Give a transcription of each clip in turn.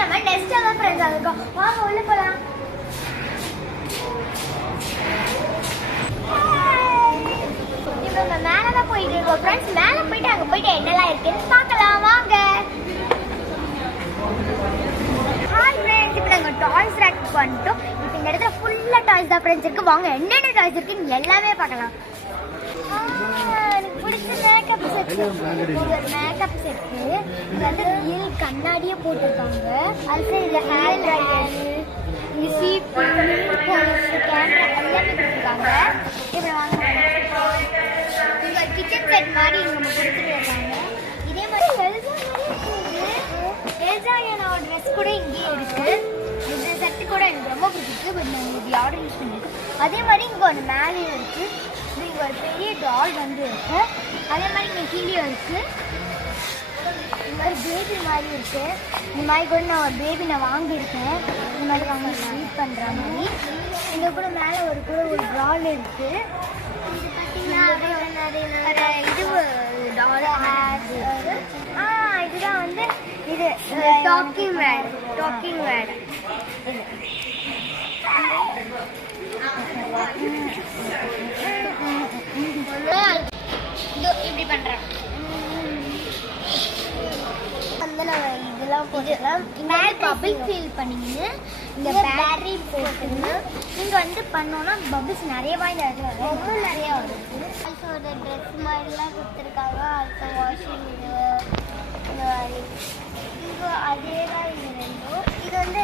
நம்ம நெக்ஸ்ட் தான் ஃப்ரெண்ட்ஸ் ஆகும். வாங்க உள்ள போலாம். இப்போ நம்ம மேலே தான் போயிட்டு இருக்கோம் ஃப்ரெண்ட்ஸ். மேலே போயிட்டு அங்கே போயிட்டு என்னெல்லாம் இருக்குன்னு பார்க்கலாம் வாங்க. ஹாய் ஃப்ரெண்ட்ஸ், இப்போ நாங்கள் டாய்ஸ் ரேக் பண்ணிட்டோம். இப்போ இந்த இடத்துல ஃபுல்லாக டாய்ஸ் தான் ஃப்ரெண்ட்ஸ் இருக்குது. வாங்க என்னென்ன டாய்ஸ் இருக்குன்னு எல்லாமே பார்க்கலாம். எனக்கு பிடிச்ச மேக்கப் செட், மேக்கப் செட்டு. இது வந்து ரியல் கண்ணாடியே போட்டிருக்காங்க. அது இதில் ஹேர் ட்ரையர், இந்த சீப்பு, கேமரா எல்லாமே கொடுத்துருக்காங்க. இப்போ வாங்க இங்கே கிச்சன் செட் மாதிரி நம்ம கொடுத்துட்டு இருக்காங்க. இதே மாதிரி எல்சாயோட ட்ரெஸ் கூட இங்கே இருக்கு. இந்த செட்டு கூட எனக்கு ரொம்ப பிடிச்சிருக்கு. பட் நாங்கள் இது ஆர்டர் யூஸ் பண்ணியிருக்கோம். அதே மாதிரி இங்கே ஒன்று மேலேயும் இருக்கு. இங்கே ஒரு பெரிய டால் வந்து இருக்கு. அதே மாதிரி இங்கே கீழே இருக்கு. இந்த மாதிரி பேபி மாதிரி இருக்கு. இந்த மாதிரி கூட நான் ஒரு பேபி நான் வாங்கியிருக்கேன். இந்த மாதிரி வாங்கி ஸ்வீட் பண்ணுற மாதிரி. இங்கே கூட மேலே ஒரு டால் இருக்கு. இதுதான் வந்து இது டாக்கிங் வேர்ட். இப்படி பண்றேன். இதெல்லாம் போட்டுக்கலாம். பபிள் ஃபீல் பண்ணிங்க. இந்த பேட்டரி போட்டுங்க. இங்க வந்து பண்ணோம்னா பபிள்ஸ் நிறைய வாங்கி ரொம்ப நிறைய வரும். ஆல்சோட ட்ரெஸ் மாதிரிலாம் கொடுத்துருக்காங்க. ஆல்சோ வாஷிங் இங்கே அதே தான் இது ரெண்டும். இது வந்து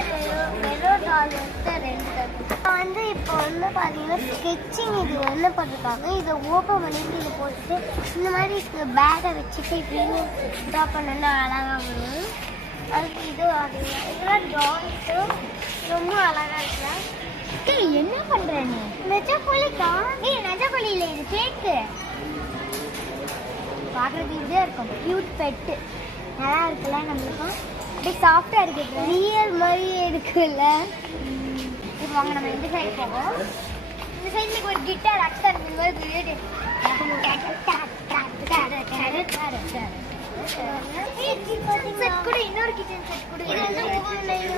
வெரோ டால் வந்து 2 வந்து இப்போ வந்து பார்த்தீங்கன்னா ஸ்கெட்சிங் இது வந்து பண்ணிருக்காங்க. இதை ஓப்பன் பண்ணிட்டு இதை போட்டுட்டு இந்த மாதிரி பேக்கை வச்சுட்டு இப்படின்னு ட்ரா பண்ணா அழகாக வரும். அதுக்கு இது இதெல்லாம் டால்ஸு ரொம்ப அழகாக இருக்கலாம். என்ன பண்ணுற நீ? நெஜக்கோழிக்கா? நெஜக்கோழி இல்லை, இது கேக்கு. பார்க்குறதுக்கு இதே இருக்கும். க்யூட் பெட்டு நல்லா இருக்குல்ல. நம்மளுக்கும் அப்படியே சாஃப்டாக இருக்குது. ரியல் மாதிரியே இருக்குல்ல. இப்போ வாங்க நம்ம இந்த சைடு போவோம். இந்த சைடுக்கு ஒரு கிட்டார் அக்டர் இந்த மாதிரி கூட இன்னொரு கிச்சன் செட் கூட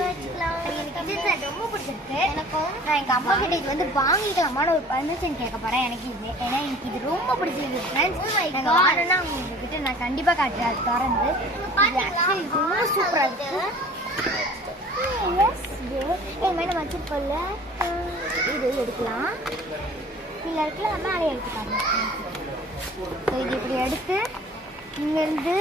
வச்சுக்கலாம். கிச்சன் செட் ரொம்ப பிடிச்சிருக்கு எனக்கும். நான் எங்கள் அம்மா கிட்ட இது வந்து வாங்கிக்கலாமான்னு ஒரு பர்மிஷன் கேட்க போகிறேன். எனக்கு இது ஏன்னா எனக்கு இது ரொம்ப பிடிச்சிருக்கு ஃப்ரெண்ட்ஸ். நாங்கள் வாங்கினா உங்ககிட்ட நான் கண்டிப்பாக காட்டுறேன். அது திறந்து ஆக்சுவலி ரொம்ப சூப்பராக இருக்குது. மேலே வச்சுருக்கோம்ல, இது எடுக்கலாம். இதில் இருக்குல்ல, மேலே எடுத்துக்காங்க. இது இப்படி எடுத்து இங்கேருந்து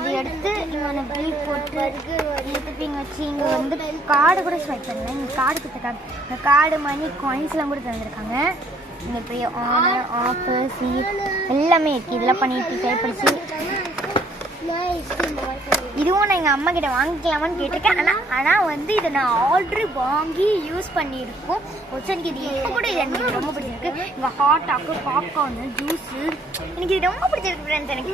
இது எடுத்து இங்கே பில் போட்டு எடுத்துப்பீங்க வச்சு இங்கே வந்து கார்டு கூட ஸ்வைப் பண்ணலாம். இங்கே கார்டு கொடுத்துருக்காங்க. இந்த கார்டு மணி காயின்ஸ்லாம் கூட தந்துருக்காங்க. இங்கே பெரிய ஆனர் ஆஃபர் சீட் எல்லாமே இருக்குது. இதெல்லாம் பண்ணிட்டு டைப் படிச்சு இதுவும் நான் எங்கள் அம்மா கிட்ட வாங்கிக்கலாமான்னு கேட்டிருக்கேன். ஆனால் வந்து இதை நான் ஆல்ரெடி வாங்கி யூஸ் பண்ணியிருக்கோம். எனக்கு இது இப்போ கூட இது எனக்கு ரொம்ப பிடிச்சிருக்கு. இங்கே ஹாட் ஆக்கு பாப்கார்னு ஜூஸு எனக்கு இது ரொம்ப பிடிச்சிருக்கு ஃப்ரெண்ட்ஸ். எனக்கு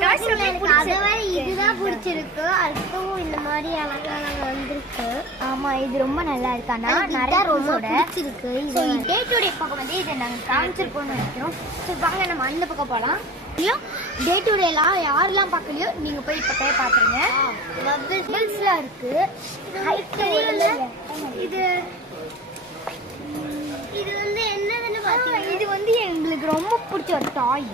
அதை வேற இதுதான் பிடிச்சிருக்கு. அதுக்கும் இந்த மாதிரி அழகாக வந்திருக்கு. ஆமாம், இது ரொம்ப நல்லா இருக்கு. ஆனால் நிறைய ரொம்ப பிடிச்சிருக்கு. ஸோ டே டு டே பக்கம் வந்து இதை நாங்கள் காமிச்சிருக்கோம்னு நினைக்கிறோம். ஸோ வாங்க நம்ம அந்த பக்கம் போகலாம். டே டு டேலாம் யாரெல்லாம் பார்க்கலையோ நீங்க போய் இப்போ போய் பார்த்துருங்க. பபிள்ஸ்லாம் இருக்கு. இது இது வந்து என்னதுன்னு பார்த்தீங்கன்னா இது வந்து எங்களுக்கு ரொம்ப பிடிச்ச ஒரு டாய்.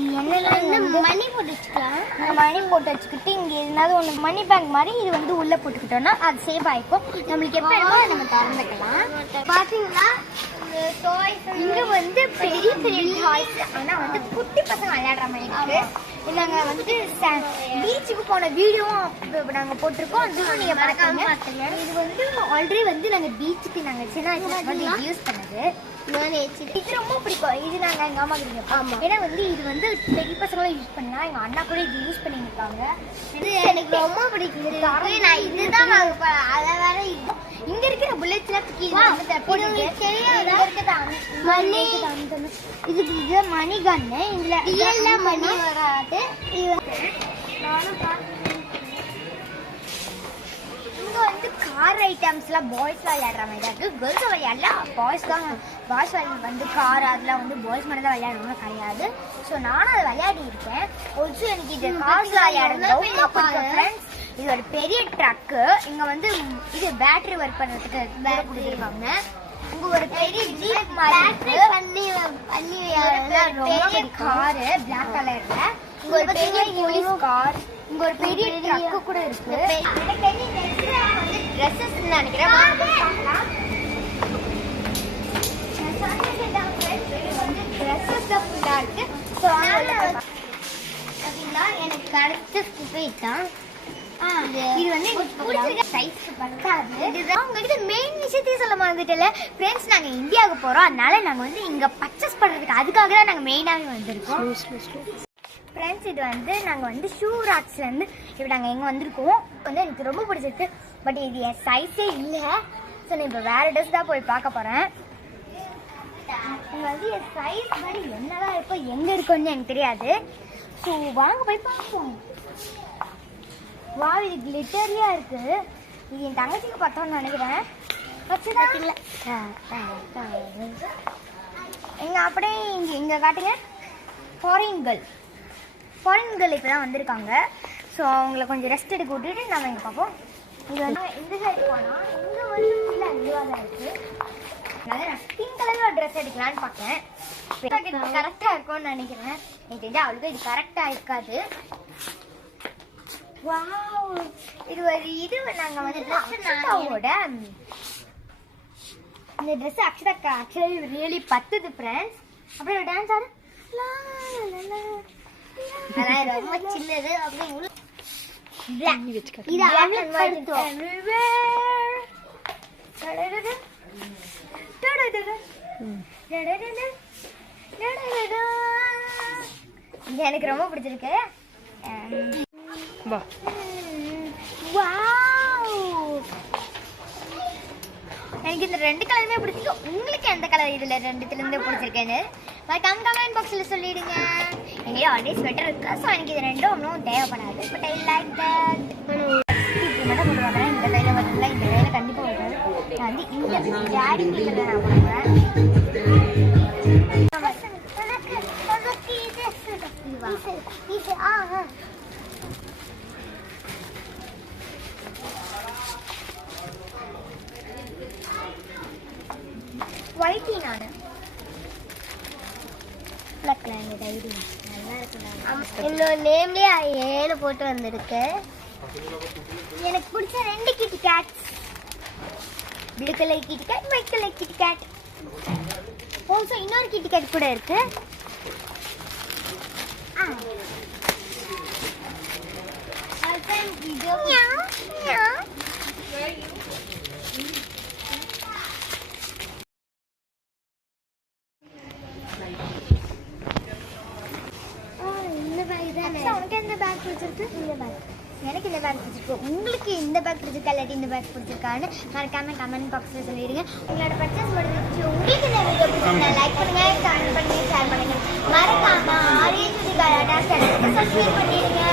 இது என்னெல்லாம் மணி போட்டு வச்சுக்கலாம். மணி போட்டு வச்சுக்கிட்டு இங்கே எதுனாவது ஒன்று மணி பேங்க் மாதிரி இது வந்து உள்ளே போட்டுக்கிட்டோம்னா அது சேஃப் ஆகிக்கும். நம்மளுக்கு எப்போ இருக்கோ நம்ம திறந்துக்கலாம். பார்த்தீங்களா இங்க வந்து பெரிய பெரிய டாய்ஸ். ஆனால் வந்து குட்டி பசங்க விளையாடுற மாதிரி இருக்கு. நாங்கள் வந்து பீச்சுக்கு போன வீடியோவும் நாங்கள் போட்டிருக்கோம். அதுவும் நீங்கள் மறக்காம பார்த்தீங்க. இது வந்து ஆல்ரெடி வந்து நாங்கள் பீச்சுக்கு நாங்கள் சின்ன யூஸ் பண்ணது. இது ரொம்ப பிடிக்கும். இது நாங்கள் எங்கள் அம்மா கிட்ட. ஆமாம், ஏன்னா வந்து இது வந்து பெரிய பசங்களும் யூஸ் பண்ணலாம். எங்கள் அண்ணா கூட இது யூஸ் பண்ணியிருக்காங்க. இது எனக்கு ரொம்ப பிடிக்கும். நான் இதுதான் வாங்க போகிறேன். அதை வேற இங்க இருக்கிற புல்லட்ஸ்லாம் இது மணி கன்னு. இதுல மணி வராது. இங்க வந்து கார் ஐட்டம்ஸ்லாம் பாய்ஸ்லாம் விளையாடுற மாதிரி தான் இருக்குது. கேர்ள்ஸும் விளையாடல, பாய்ஸ் தான். பாய்ஸ் வந்து கார் அதெல்லாம் வந்து பாய்ஸ் மட்டும் தான் விளையாடுறவங்க கிடையாது. ஸோ நானும் அதை விளையாடி இருக்கேன். ஆல்சோ எனக்கு இது கார்ஸ் விளையாடுறது ரொம்ப பிடிக்கும் ஃப்ரெண்ட்ஸ். இது ஒரு பெரிய ட்ரக்கு. இங்க வந்து இது பேட்டரி ஒர்க் பண்றதுக்கு கொடுத்துருக்காங்க. இங்க ஒரு பெரிய ஜீப் மாதிரி பெரிய காரு பிளாக் கலர்ல. இங்க ஒரு பெரிய போலீஸ் கார். இங்க ஒரு பெரிய ட்ரக்கு கூட இருக்கு. எனக்கு தெரிஞ்ச வந்து ட்ரெஸ்ஸஸ் நினைக்கிறேன். எனக்கு கிடைச்ச ஸ்கூப் தான். இது வந்து சைஸ் பத்தாது. இதுதான் உங்ககிட்ட மெயின் விஷயத்தையும் சொல்ல மறந்துட்டல ஃப்ரெண்ட்ஸ். நாங்க இந்தியாவுக்கு போறோம், அதனால நாங்க வந்து இங்க பர்ச்சேஸ் பண்றதுக்கு அதுக்காக தான் நாங்க மெயினாவே வந்திருக்கோம் ஃப்ரெண்ட்ஸ். இது வந்து நாங்க வந்து ஷூ ராக்ஸ்ல இருந்து இப்ப நாங்க எங்க வந்திருக்கோம். வந்து எனக்கு ரொம்ப பிடிச்சிருக்கு. பட் இது என் சைஸே இல்லை. ஸோ நான் இப்போ வேற ட்ரெஸ் தான் போய் பார்க்க போறேன். இங்க வந்து என் சைஸ் மாதிரி என்னதான் இருக்கோ எங்க இருக்குன்னு எனக்கு தெரியாது. ஸோ வாங்க போய் பார்ப்போம். வா, இது கிளிட்டரியா இருக்கு. இது என் தங்கச்சிக்கு பார்த்தோம்னு நினைக்கிறேன். வச்சுதான் இல்லை எங்க அப்படியே இங்க காட்டுங்க. ஃபாரின் கேர்ள் இப்போ தான் வந்திருக்காங்க. ஸோ அவங்கள கொஞ்சம் ரெஸ்ட் எடுக்க விட்டுட்டு நம்ம இங்கே பார்ப்போம். இது வந்து இந்த சைடு போனால் இங்கே வந்து ஃபுல்லாக இதுவாக தான் இருக்குது. அதனால் நான் பிங்க் கலரில் ட்ரெஸ் எடுக்கலான்னு பார்த்தேன். கரெக்டாக இருக்கும்னு நினைக்கிறேன். எனக்கு தெரிஞ்சு அவளுக்கு இது கரெக்டாக இருக்காது. வாவ், இது ஒரு இது நாங்கள் வந்து அக்ஷதாவோட இந்த ட்ரெஸ் அக்ஷதா ஆக்சுவலி ரியலி பத்துது ஃப்ரெண்ட்ஸ். அப்படியே ஒரு டான்ஸ் ஆடு. ரொம்ப சின்னது. அப்படியே எனக்கு ரொம்ப பிடிச்சிருக்கு. எனக்கு இந்த ரெண்டு கலருமே பிடிச்சிருக்கு. உங்களுக்கு எந்த கலர் இதுல ரெண்டுத்துல இருந்து பிடிச்சிருக்கேன்னு கமெண்ட் பாக்ஸ்ல சொல்லிடுங்க. எங்கேயோ ஆல்ரெடி ஸ்வெட்டர் இருக்கு. ஸோ எனக்கு இது ரெண்டும் ஒன்றும் தேவைப்படாது. But I like that. மட்டும் கொண்டு வரேன். இந்த கையில வரல, இந்த கையில கண்டிப்பா வராது. நான் வந்து இந்த டேடி கிட்ட நான் போடுறேன். ஒயிட்டி நானு என்னோட நேம்லயே 7 போட்டு வந்திருக்கு. எனக்கு பிடிச்ச 2 கிட்டி கேட்ஸ். ப்ளூ கலர் கிட்டி கேட், ஒயிட் கலர் கிட்டி கேட். ஆல்சோ இன்னொரு கிட்டி கேட் கூட இருக்கு. எனக்கு இந்த பேக் பிடிச்சிருக்கு. உங்களுக்கு இந்த பேக் பிடிச்சிருக்கா இல்லாட்டி இந்த பேக் பிடிச்சிருக்கான்னு மறக்காம கமெண்ட் பாக்ஸ்ல சொல்லிடுங்க. உங்களோட பர்ச்சேஸ் முடிஞ்சிச்சு. உங்களுக்கு இந்த வீடியோ பிடிச்சிருந்தா லைக் பண்ணுங்க, கமெண்ட் பண்ணுங்க, ஷேர் பண்ணுங்க. மறக்காம ஆரியன் சப்ஸ்கிரைப் பண்ணிடுங்க.